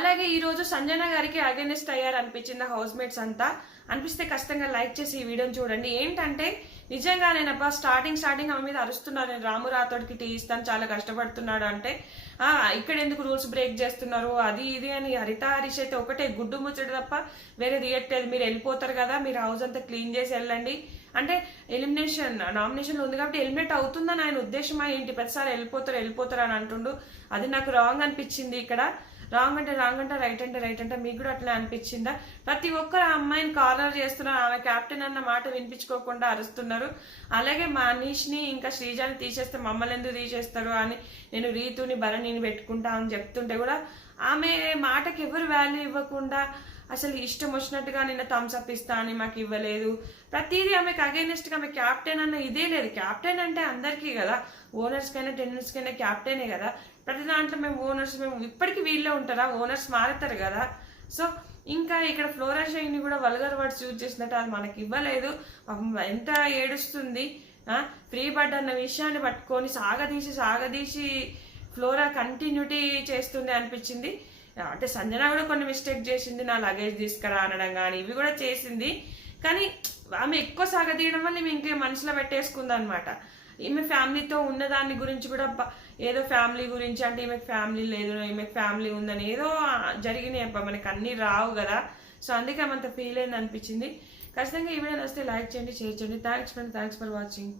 అలాగే ఈ రోజు సంజన గారికి అగైనెస్ట్ అయ్యారు అనిపించింది హౌస్ మేట్స్ అంతా. అనిపిస్తే ఖచ్చితంగా లైక్ చేసి ఈ వీడియోని చూడండి. ఏంటంటే నిజంగా నేనబ్బా స్టార్టింగ్ ఆమె మీద అరుస్తున్నారు, నేను రాము రాథోడ్కి టీ ఇస్తాను చాలా కష్టపడుతున్నాడు అంటే ఇక్కడ ఎందుకు రూల్స్ బ్రేక్ చేస్తున్నారు అది ఇది అని హరిత హరీష్ అయితే ఒకటే గుడ్డు ముచ్చడు తప్ప వేరే తీయట్లేదు. మీరు వెళ్ళిపోతారు కదా, మీరు హౌస్ అంతా క్లీన్ చేసి వెళ్ళండి అంటే నామినేషన్లో ఉంది కాబట్టి ఎలిమినేట్ అవుతుందని ఆయన ఉద్దేశమా ఏంటి? ప్రతిసారి వెళ్ళిపోతారు అని అంటుండు. అది నాకు రాంగ్ అనిపించింది. ఇక్కడ రాంగ్ అంటే రైట్ అంటే రైట్ అంటే మీకు కూడా అట్లా అనిపించిందా? ప్రతి ఒక్కరు ఆ అమ్మాయిని కార్నర్ చేస్తున్నారు, ఆమె క్యాప్టెన్ అన్న మాట వినిపించుకోకుండా అరుస్తున్నారు. అలాగే మా అనీష్ని ఇంకా శ్రీజాని తీసేస్తే మమ్మల్ని ఎందుకు తీసేస్తారు అని నేను రీతుని భరణిని పెట్టుకుంటా అని చెప్తుంటే కూడా ఆమె మాటకి ఎవరు వాల్యూ ఇవ్వకుండా అసలు ఇష్టం వచ్చినట్టుగా నిన్న థమ్స్అప్ ఇస్తా అని మాకు ఇవ్వలేదు. ప్రతిదీ ఆమెకు అగైనెస్ట్గా ఆమె క్యాప్టెన్ అన్న ఇదే లేదు. క్యాప్టెన్ అంటే అందరికీ కదా, ఓనర్స్కైనా టెన్నర్స్కైనా క్యాప్టెనే కదా. ప్రతి దాంట్లో మేము ఇప్పటికీ వీళ్ళే ఉంటారా, ఓనర్స్ మారుతారు కదా. సో ఇంకా ఇక్కడ ఫ్లోరా షైని కూడా వల్గర్ వర్డ్స్ యూజ్ చేసినట్టు అది మనకి ఇవ్వలేదు. ఎంత ఏడుస్తుంది. ఫ్రీ బర్డ్ అన్న విషయాన్ని పట్టుకొని సాగదీసి ఫ్లోరా కంటిన్యూటీ చేస్తుంది అనిపించింది. అంటే సంజన కూడా కొన్ని మిస్టేక్ చేసింది, నా లగేజ్ తీసుకురా అనడం కానీ ఇవి కూడా చేసింది. కానీ ఆమె ఎక్కువ సాగదీయడం వల్ల ఈమె ఇంకే మనసులో పెట్టేసుకుంది అనమాట. ఈమె ఫ్యామిలీతో ఉన్నదాన్ని గురించి కూడా ఏదో ఫ్యామిలీ గురించి అంటే ఈమెకు ఫ్యామిలీ లేదు, ఈమెకు ఫ్యామిలీ ఉందని ఏదో జరిగినాయి అబ్బా, మనకి అన్నీ రావు కదా. సో అందుకే ఆమె అంత ఫీల్ అయింది అనిపించింది. ఖచ్చితంగా ఈ వీడియో వస్తే లైక్ చేయండి, షేర్ చేయండి. Thanks for watching.